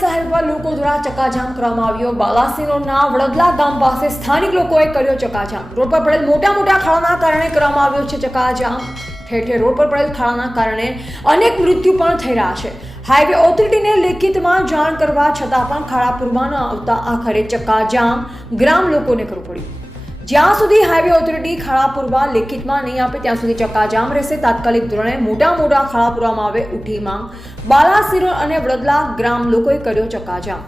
શહેર પર લોકો દ્વારા ચકાજામ કરવામાં આવ્યો. બાલાસિનોરના વડદલા ગામ પાસે સ્થાનિક લોકોએ કર્યો ચકાજામ રોડ પર પડેલ મોટા મોટા ખાડાના કારણે કરવામાં આવ્યો છે ચકાજામ ઠેર ઠેર રોડ પર પડેલ ખાડાના કારણે અનેક મૃત્યુ પણ થઈ રહ્યા છે. હાઈવે ઓથોરિટીને લેખિતમાં જાણ કરવા છતાં પણ ખાડા પૂરવા ન આવતા આખરે ચક્કાજામ ગ્રામ લોકોને કરવું પડ્યું. જ્યાં સુધી હાઈવે ઓથોરિટી ખાડા લેખિતમાં નહીં આપે, ત્યાં સુધી ચક્કાજામ રહેશે. તાત્કાલિક ધોરણે મોટા મોટા ખાડા પૂરવામાં આવે, ઉઠી માંગ. બાલાસિરોર અને વડોદરા ગ્રામ લોકોએ કર્યો ચક્કાજામ.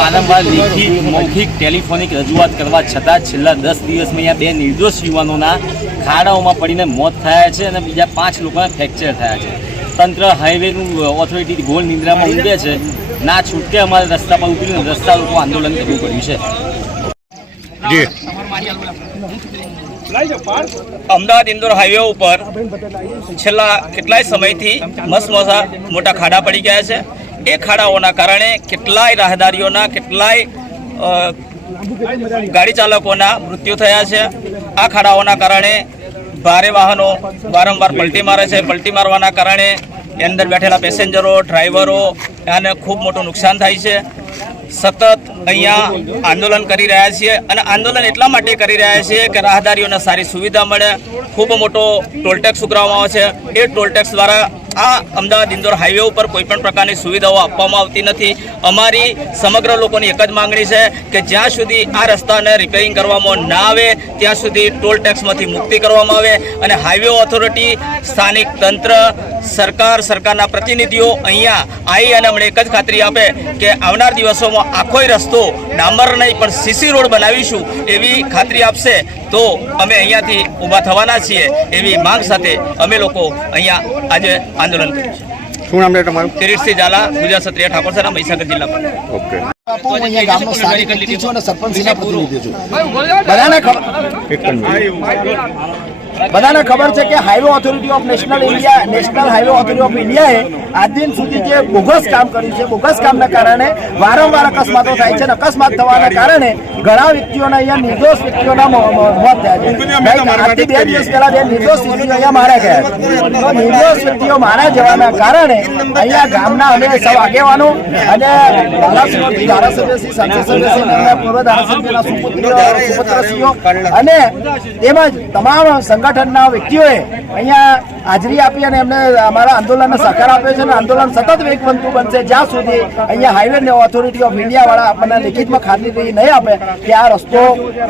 વારંવાર લેખિત, મૌખિક, ટેલિફોનિક રજૂઆત કરવા છતાં છેલ્લા દસ દિવસમાં અહીંયા બે નિર્દોષ યુવાનોના ખાડાઓમાં પડીને મોત થયા છે અને બીજા પાંચ લોકોના ફ્રેક્ચર થયા છે. તંત્ર હાઈવેનું ઓથોરિટી ગોળ નિંદ્રામાં ઊંઘે છે. ના છૂટકે અમારે રસ્તા પર ઉતરીને રસ્તા લોકો આંદોલન કરવું પડ્યું છે. અમદાવાદ ઇન્દોર હાઈવે ઉપર છેલ્લા કેટલાય સમયથી મસમસા મોટા ખાડા પડી ગયા છે. એ ખાડાઓના કારણે કેટલાય રાહદારીઓના, કેટલાય ગાડી ચાલકોના મૃત્યુ થયા છે. આ ખાડાઓના કારણે ભારે વાહનો વારંવાર પલટી મારે છે. પલટી મારવાના કારણે એની અંદર બેઠેલા પેસેન્જરો, ડ્રાઈવરો આને ખૂબ મોટું નુકસાન થાય છે. સતત અહીંયા આંદોલન કરી રહ્યા છીએ અને આંદોલન એટલા માટે કરી રહ્યા છીએ કે રાહદારીઓને સારી સુવિધા મળે. ખૂબ મોટો ટોલટેક્સ ઉઘરાવવામાં આવે છે. એ ટોલટેક્સ દ્વારા આ અમદાવાદ ઇન્દોર હાઈવે ઉપર કોઈપણ પ્રકારની સુવિધાઓ આપવામાં આવતી નથી. અમારી સમગ્ર લોકોની એક જ માંગણી છે કે જ્યાં સુધી આ રસ્તાને રિપેરિંગ કરવામાં ના આવે, ત્યાં સુધી ટોલ ટેક્સમાંથી મુક્તિ કરવામાં આવે અને હાઈવે ઓથોરિટી સ્થાનિક તંત્ર, સરકાર, સરકારના પ્રતિનિધિઓ અહીંયા આવી અને અમને એક જ ખાતરી આપે કે આવનાર દિવસોમાં આખોય રસ્તો ડામર નહીં પણ સીસી રોડ બનાવીશું એવી ખાતરી આપશે. તો અમે અહીંયાથી ઊભા થવાના છીએ એવી માંગ સાથે અમે લોકો અહીંયા આજે આંદોલન કર્યું છે. શું નામ છે તમારું? કિરીટસિંહ ઝાલા ગુજરાત ક્ષત્રિય ઠાકોર સેના મહીસાગર જિલ્લા પર ઓકે. બધાને ખબર? મિનિટ. બધાને ખબર છે કે highway authority of national India national highway authority of ઇન્ડિયાએ આજ દિન સુધી જે બોગસ કામ કર્યું છે બોગસ કામના કારણે વારંવાર અકસ્માતો થાય છે અને અકસ્માત થવાના કારણે ઘણા વ્યક્તિઓના અહીંયા નિર્દોષ વ્યક્તિઓના મોત થયા છે. આજથી બે દિવસ પહેલા બે નિર્દોષ વ્યક્તિઓ અહીંયા માર્યા ગયા નિર્દોષ વ્યક્તિઓ માર્યા જવાના કારણે અહીંયા ગામના અમે સૌ આગેવાનો અને બાલાસિનોરથી ધારાસભ્યશ્રી સંસદ સભ્યશ્રી પૂર્વ ધારાસભ્યના સુપુત્ર સુપુત્રશ્રીઓ અને તેમજ તમામ સંગઠનના વ્યક્તિઓએ અહીંયા હાજરી આપી અને એમને અમારા આંદોલનને સહકાર આપ્યો છે અને આંદોલન સતત વેગવંતું બનશે. જ્યાં સુધી અહીંયા હાઈવે ઓથોરિટી ઓફ ઇન્ડિયાવાળા આપણને લિખિતમાં ખાતરી નહીં આપે કે આ રસ્તો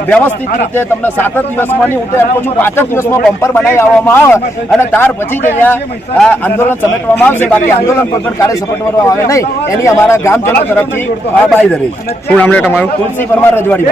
વ્યવસ્થિત રીતે તમને સાત જ દિવસમાં નહીં હું તો એમ છું પાંચ જ દિવસમાં બમ્પર બનાવી આવવામાં આવે અને ત્યાર પછી જ અહીંયા આ આંદોલન સમેટવામાં આવશે. બાકી આંદોલન કોઈ પણ કાર્ય સમેટવામાં આવે નહીં. એની અમારા ગામજનો તરફથી આ બાંયધરી શું નામ તમારું? તુલસી પરમાર રજવાડી.